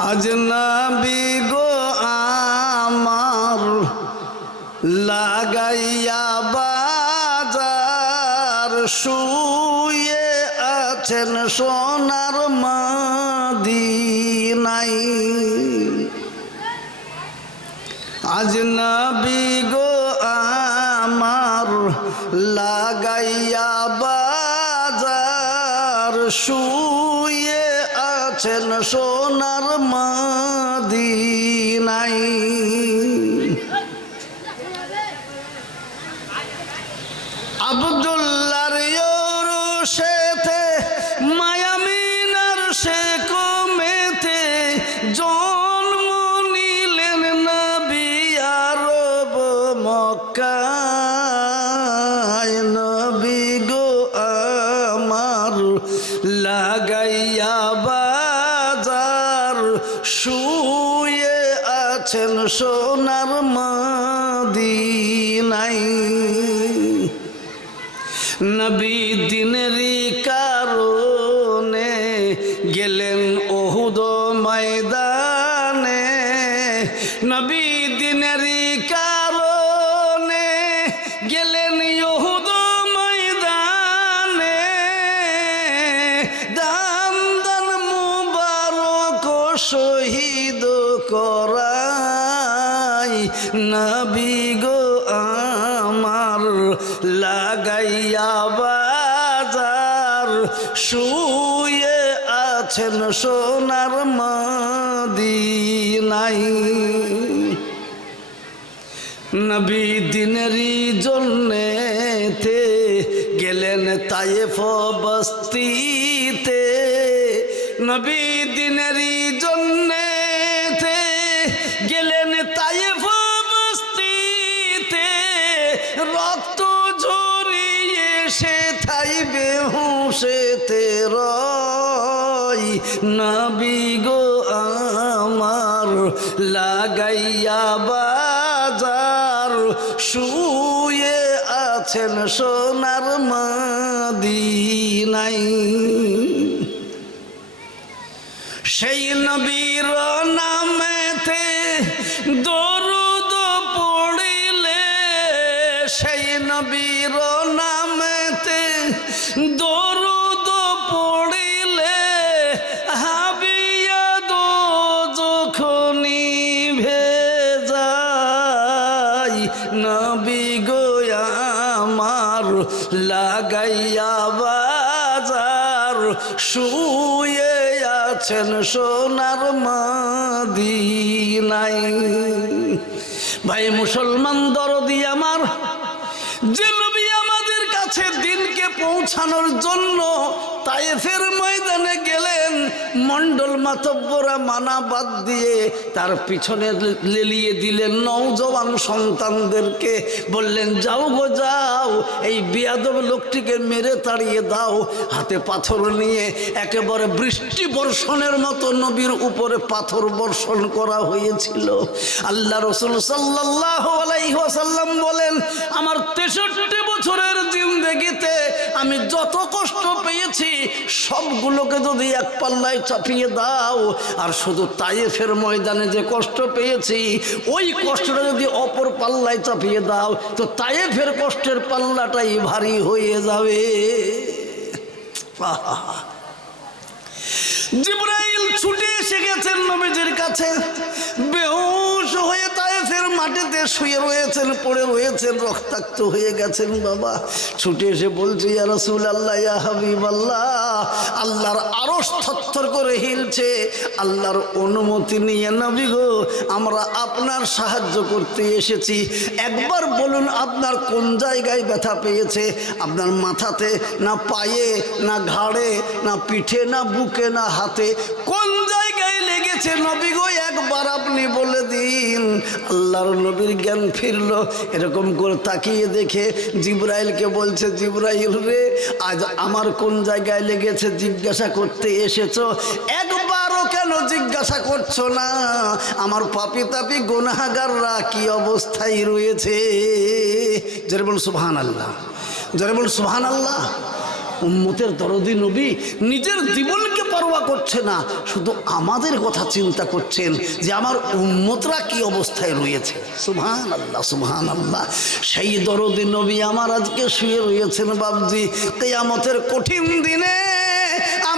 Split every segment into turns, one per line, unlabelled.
আজ নবী গো আমার, লাগাইয়া বাজার শুয়ে আছেন সোনার মাদিনাই। আজ নবী গো আমার, লাগাইয়া বাজার শুয়ে আছেন সোনার মাদিনাই আছেন সোনার মদিনাই শুয়ে আছেন সোনার মদিনাই নবী দিনেরই জন্যেতে গেলেন তায়েফ বস্তিতে। নবী দিনেরই জন্যেতে গেলেন নবী গো আমার, লাগাইয়া বাজার, শুয়ে আছেন সোনার মদিনাই সেই নবীর নামেতে দরুদ পড়িলে, সেই নবীর নামেতে দরুদ আছেন সোনার মাদিনাই ভাই মুসলমান দরদি আমার যে নবী আমাদের কাছে দিনকে পৌঁছানোর জন্য তায়েফের ময়দানে গেলেন। মন্ডল মাতব্বরা মানা বাদ দিয়ে তার পিছনে লেলিয়ে দিলেন নৌজওয়ান সন্তানদেরকে। বললেন, যাও গো, যাও, এই বিয়াদব লোকটিকে মেরে তাড়িয়ে দাও। হাতে পাথর নিয়ে একেবারে বৃষ্টি বর্ষণের মতো নবীর উপরে পাথর বর্ষণ করা হয়েছিল। আল্লাহ রসুল সাল্লাহ আলাইসাল্লাম বলেন, আমার তেষট্টি বছরের জিন্দগিতে আমি যত কষ্ট পেয়েছি, সবগুলোকে যদি এক পাল্লায় চাপিয়ে দাও, আর শুধু তাইফের ময়দানে যে কষ্ট পেয়েছি, ওই কষ্টটা যদি অপর পাল্লায় চাপিয়ে দাও, তো তাইফের কষ্টের পাল্লাটাই ভারী হয়ে যাবে। জিব্রাইল ছুটে এসে গেছেন নবীজির কাছে। তায়েফের মাটিতে শুয়ে রয়েছেন, পড়ে রয়েছেন, রক্তাক্ত হয়ে গেছেন বাবা। ছুটে এসে বলছে, ইয়া রাসূল আল্লাহ ইয়া হাবিব আল্লাহ আল্লাহর আরও থরথর করে হিলছে। আল্লাহর অনুমতি নিয়ে নবী গো, আমরা আপনার সাহায্য করতে এসেছি। একবার বলুন, আপনার কোন জায়গায় ব্যথা পেয়েছে? আপনার মাথাতে না পায়ে, না ঘাড়ে, না পিঠে, না বুকে, না হাতে? কোন লেগেছে নবী গো, একবার আপনি বলে দিন। আল্লাহর নবীর জ্ঞান ফিরল, এরকম করে তাকিয়ে দেখে জিব্রাইলকে বলছে, জিব্রাইল রে, আজ আমার কোন জায়গায় লেগেছে জিজ্ঞাসা করতে এসেছ? একবারও কেন জিজ্ঞাসা করছ না? আমার পাপি তাপি গোনাগাররা কি অবস্থায় রয়েছে? যারা বল সুবহান আল্লাহ যারা বল সুবহান আল্লাহ উম্মতের দরদি নবী নিজের জীবনকে পরোয়া করছে না, শুধু আমাদের কথা চিন্তা করছেন যে আমার উন্মতরা কি অবস্থায় রয়েছে। সুহান আল্লাহ সুহান আল্লাহ সেই দরদিন নবী আমার আজকে শুয়ে রয়েছেন বাবজি কেয়ামতের কঠিন দিনে।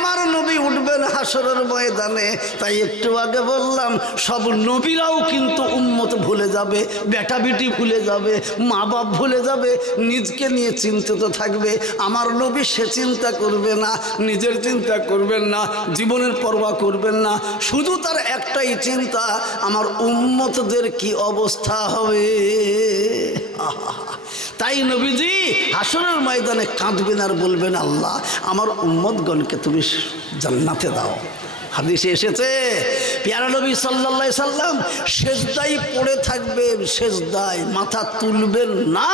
আমার নবী উঠবেন হাসরের ময়দানে। তাই একটু আগে বললাম, সব নবীরাও কিন্তু উন্মত ভুলে যাবে, বেটা বিটি ভুলে যাবে, মা বাপ ভুলে যাবে, নিজকে নিয়ে চিন্তিত থাকবে। আমার নবী সে চিন্তা করবে না, নিজের চিন্তা করবেন না, জীবনের পরোয়া করবেন না। শুধু তার একটাই চিন্তা, আমার উন্মতদের কি অবস্থা হবে? আহা। তাই নবীজি হাসনের ময়দানে কাঁদবেন আর বলবেন, আল্লাহ, আমার উম্মতগণকে তুমি জান্নাতে দাও। হাদিসে এসেছে, পেয়ারা নবী সাল্লা সাল্লাম সেজদাই পড়ে থাকবেন, সেজদায় মাথা তুলবেন না,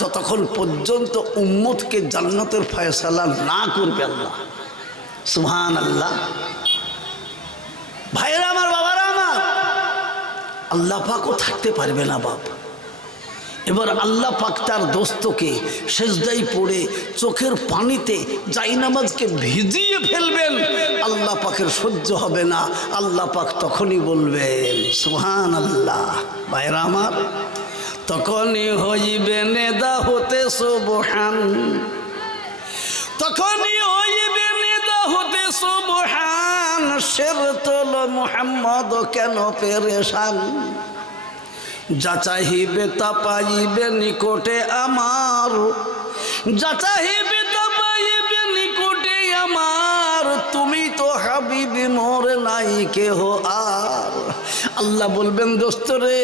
যতক্ষণ পর্যন্ত উম্মতকে জান্নাতের ফয়সালা না করবে আল্লাহ। সুহান আল্লাহ ভাইয়েরা আমার, বাবারা আমার, আল্লাহ পাকও থাকতে পারবে না বাপ। এবার আল্লাহ পাক তার দোস্তকে সেজদাই পড়ে চোখের পানিতে জাইনামাজকে ভিজিয়ে ফেলবেন। আল্লাহ পাকের সহ্য হবে না। আল্লাহ পাক তখনই বলবেন সুহান আল্লাহ ভাইরা আমার, তখনই হইবে নেদা হতে সোবহান। তখনই হইবে নেদা হতে সোবহান। শের তোল মোহাম্মদ কেন পেরেশান? যা চাহিবে তা পাইবে নিকটে আমার। যা চাহিবে তা পাইবে নিকটে আমার। তুমি তো হাবিবি মোর নাই, কেহ আর আল্লাহ বলবেন, দোস্ত রে,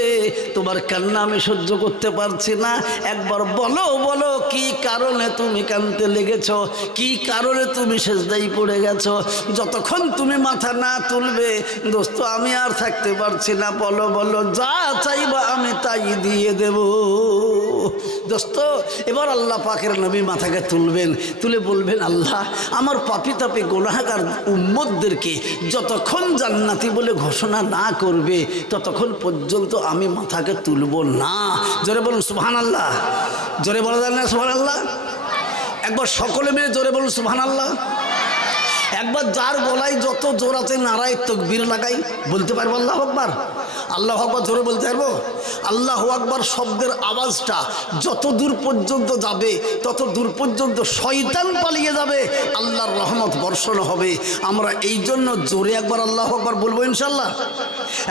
তোমার কান্না আমি সহ্য করতে পারছি না। একবার বলো বলো, কি কারণে তুমি কানতে লেগেছ? কি কারণে তুমি সেজদাই পড়ে গেছো? যতক্ষণ তুমি মাথা না তুলবে, দোস্ত, আমি আর থাকতে পারছি না। বলো বলো, যা চাইবা আমি তাই দিয়ে দেব। দোস্ত, এবার আল্লাহ পাকের নবী মাথাকে তুলবেন, তুলে বলবেন, আল্লাহ, আমার পাপি তাপি গোলাহাগার উম্মদদেরকে যতক্ষণ জান্নাতি বলে ঘোষণা না করবে, ততক্ষণ পর্যন্ত আমি মাথাকে তুলব না। জোরে বলুন সুহান আল্লাহ জোরে বলা যায় না সুহান আল্লাহ একবার সকলে মিলে জোরে বলুন সুহান আল্লাহ একবার যার গলায় যত জোর আছে নারায় তকবীর লাগাই, বলতে পারব আল্লাহ আকবার? আল্লাহ আকবার জোরে বলতে পারব? আল্লাহ আকবার শব্দের আওয়াজটা যত দূর পর্যন্ত যাবে, তত দূর পর্যন্ত শয়তান পালিয়ে যাবে, আল্লাহর রহমত বর্ষণ হবে। আমরা এই জন্য জোরে একবার আল্লাহ আকবার বলব ইনশাল্লাহ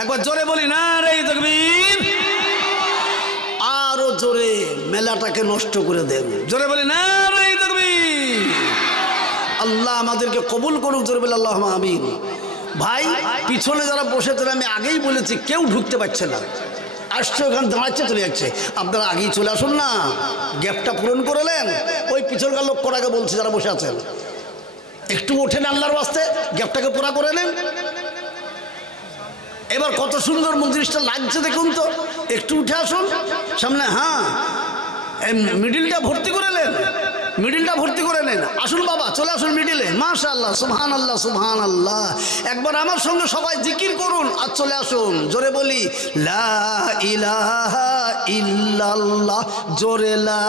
একবার জোরে বলি না রে তকবীর। আরও জোরে মেলাটাকে নষ্ট করে দেন জোরে বলি না রে আল্লাহ আমাদেরকে কবুল করুক, জোরে বলে আল্লাহ আমিন। ভাই, পিছনে যারা বসেছেন, আমি আগেই বলেছি, কেউ ঢুকতে পারছে না। আসছে, ওখানে দাঁড়াচ্ছে, চলে যাচ্ছে। আপনারা আগেই চলে আসুন না। গ্যাপটা পূরণ করলেন ওই পিছনকার লোক করাকে বলছে, যারা বসে আছেন। একটু ওঠেন আল্লাহর বাস্তে গ্যাপটাকে পুরা করে নেন। এবার কত সুন্দর মন্দিরটা লাগছে দেখুন তো। একটু উঠে আসুন। সামনে হ্যাঁ মিডিলটা ভর্তি করে নেন। মিডিলটা ভর্তি করে নেন আসুন বাবা, চলে আসুন মিডিলে। মাশা আল্লাহ সুবহান আল্লাহ সুবহান আল্লাহ একবার আমার সঙ্গে সবাই জিকির করুন আর চলে আসুন। জোরে বলি, লা ইলাহা ইল্লাল্লাহ। জোরে লা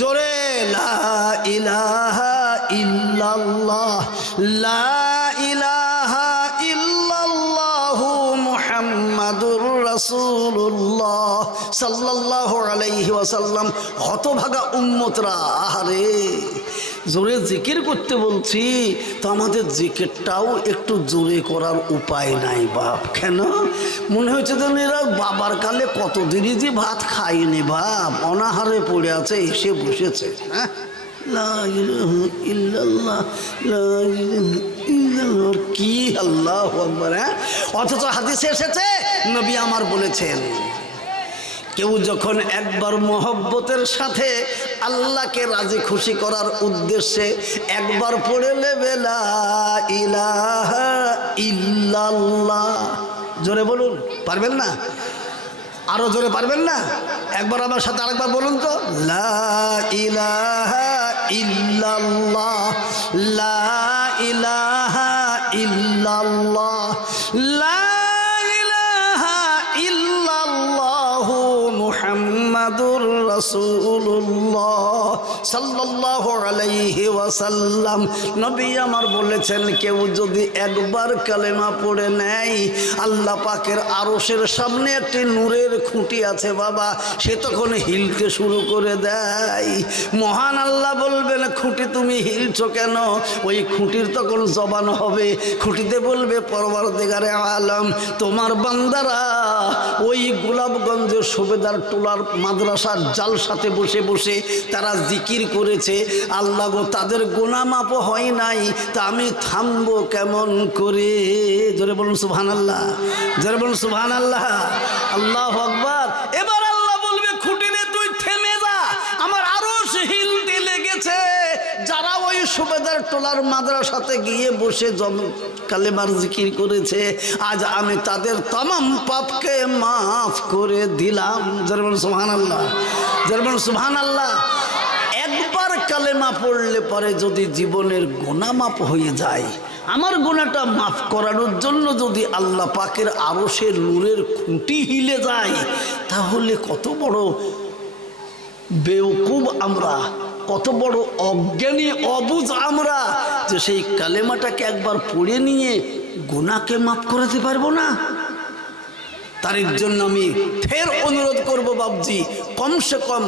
জোরে লা ইলাহা ইল্লাল্লাহ। লা ইলাহা ইল্লাল্লাহু সাল্লাল্লাহু আলাইহি ওয়াসাল্লাম হতভাগা উম্মতরা, আহারে, জোরে জিকির করতে বলছি, তো আমাদের জিকিরটাও একটু জোরে করার উপায় নাই, বাপ, কেন মনে হচ্ছে যেন এরা বাবার কালে কতদিনই যে ভাত খায়নি, বাপ, অনাহারে পড়ে আছে, এসে বসেছে হ্যাঁ। কি আল্লাহ হ্যাঁ অথচ হাদিসে এসেছে, নবী আমার বলেছেন কেউ যখন একবার মহব্বতের সাথে আল্লাহকে রাজি খুশি করার উদ্দেশ্যে একবার পড়ে নেবে ইল্লাল্লাহ। জোরে বলুন, পারবেন না? আরও জোরে পারবেন না? একবার আমার সাথে আরেকবার বলুন তো। লা ইলাহা ইল্লাল্লাহ ইলাহা ইল্লাল্লাহ। ইলাহা ইল্লাল্লাহু মুহাম্মাদুর রাসূলুল্লাহ সাল্লাল্লাহু নবী আমার বলেছেন, কেউ যদি একবার কালেমা পড়ে নেয়, আল্লাহ পাকের সামনে একটি নূরের খুঁটি আছে বাবা, সে তখন হিলতে শুরু করে দেয়। মহান আল্লাহ বলবেন, খুঁটি তুমি হিলছ কেন? ওই খুঁটির তখন জবান হবে। খুঁটিতে বলবে পরবার দেগারে আলম, তোমার বান্দারা ওই গোলাপগঞ্জের সুবেদার টোলার মাদ্রাসার জাল সাথে বসে বসে তারা জিকির করেছে। আল্লাহ গো, তাদের গোনামাপ হয় নাই, তা আমি থামবো কেমন করে? জোরে বলুন সুবহান আল্লাহ জোরে বলুন সুবহান আল্লাহ আল্লাহ আকবার। এবার আল্লাহ বলবে খুঁটিনে তুই থেমে যা। আমার আরও হিলতে লেগেছে। যারা ওই সুবেদার টোলার মাদ্রাসাতে গিয়ে বসে জম, কালেমার জিকির করেছে, আজ আমি তাদের তমাম পাপকে মাফ করে দিলাম। যেমন সুহান আল্লাহ যেমন সুহান আল্লাহ কালেমা পড়লে পরে যদি জীবনের গোনা মাপ হয়ে যায়, আমার গোনাটা মাফ করানোর জন্য যদি আল্লাহ পাকের আরশের নূরের খুঁটি হিলে যায়, তাহলে কত বড় বেউকুব আমরা, কত বড় অজ্ঞানী অবুজ আমরা যে সেই কালেমাটাকে একবার পড়ে নিয়ে গোনাকে মাফ করাতে পারব না। তার জন্য আমি ফের অনুরোধ করব বাবজি কমসে কম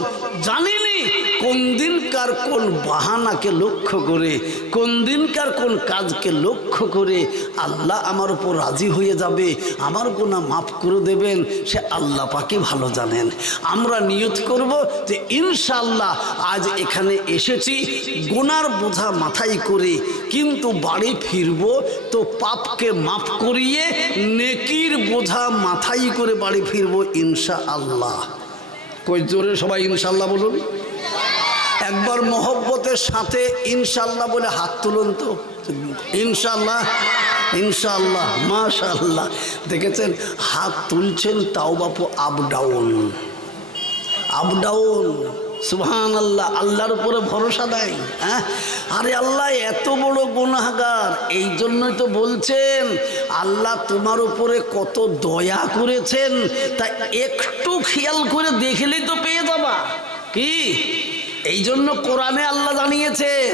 জানিনি কোন দিনকার কোন বাহানাকে লক্ষ্য করে, কোন দিনকার কোন কাজকে লক্ষ্য করে আল্লাহ আমার উপর রাজি হয়ে যাবে, আমার গোনা মাফ করে দেবেন, সে আল্লাহ পাকে ভালো জানেন। আমরা নিয়ত করব যে ইনশাল্লাহ আজ এখানে এসেছি, গোনার বোঝা মাথায় করে, কিন্তু বাড়ি ফিরব, তো পাপকে মাফ করিয়ে নেকির বোঝা মাথায় করে বাড়ি ফিরবো ইনশা আল্লাহ কই জোরে সবাই ইনশাল্লাহ বলুন। একবার মহব্বতের সাথে ইনশাল্লাহ বলে হাত তুলুন তো। ইনশাল্লাহ ইনশাল্লাহ, মাশাল্লাহ। দেখেছেন? হাত তুলছেন তাও বাপু আপ ডাউন আপ ডাউন সুহান আল্লাহ আল্লাহর উপরে ভরসা দেয় হ্যাঁ? আরে আল্লাহ, এত বড় গুনাহগার, এই জন্যই তো বলছেন, আল্লাহ তোমার উপরে কত দয়া করেছেন, তা একটু খেয়াল করে দেখলেই তো পেয়ে যাবা। কি? এই জন্য কোরআনে আল্লাহ জানিয়েছেন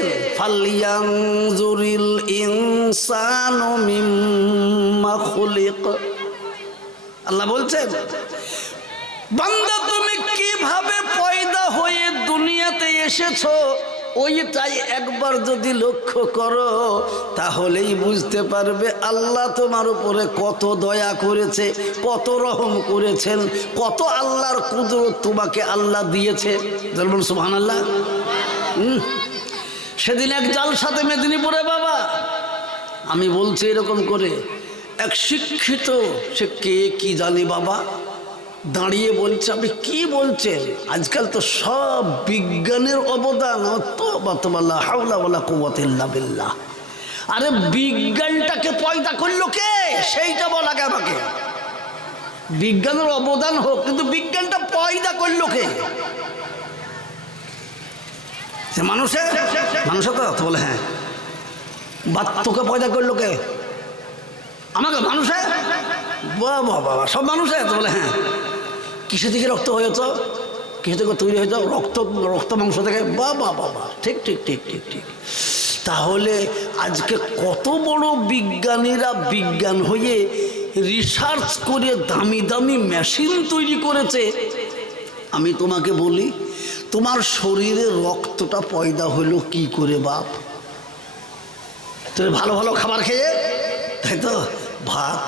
আল্লাহ বলছেন, বান্দা তুমি কীভাবে পয়দা হয়ে দুনিয়াতে এসেছ, ওইটাই একবার যদি লক্ষ্য করো, তাহলেই বুঝতে পারবে আল্লাহ তোমার উপরে কত দয়া করেছে, কত রহম করেছেন, কত আল্লাহর কুদরত তোমাকে আল্লাহ দিয়েছে। বলুন সুহান আল্লাহ সেদিন এক জাল সাথে মেদিনীপুরে, বাবা। আমি বলছি এরকম করে, এক শিক্ষিত, সে কে কি জানি, বাবা? দাঁড়িয়ে বলছে, আপনি কি বলছেন? আজকাল তো সব বিজ্ঞানের অবদান বিল্লাহ। আরে বিজ্ঞানটাকে পয়দা করল কে? সেইটা বলা গে আমাকে। বিজ্ঞানের অবদান হোক, কিন্তু বিজ্ঞানটা পয়দা করল কে? সে মানুষে? মানুষে তো? তো বলে হ্যাঁ। বা তোকে পয়দা করল কে? আমাকে মানুষে? বাবা বাবা সব মানুষে? বলে হ্যাঁ। কিসে থেকে রক্ত হয়েছ কিসে থেকে তৈরি হয়েছ রক্ত রক্ত মাংস থেকে বা বা বাবা ঠিক ঠিক ঠিক ঠিক ঠিক। তাহলে আজকে কত বড় বিজ্ঞানীরা বিজ্ঞান হয়ে রিসার্চ করে দামি দামি মেশিন তৈরি করেছে? আমি তোমাকে বলি, তোমার শরীরে রক্তটা পয়দা হলো কি করে বাপ? তুমি ভালো ভালো খাবার খেয়ে, তাই তো? ভাত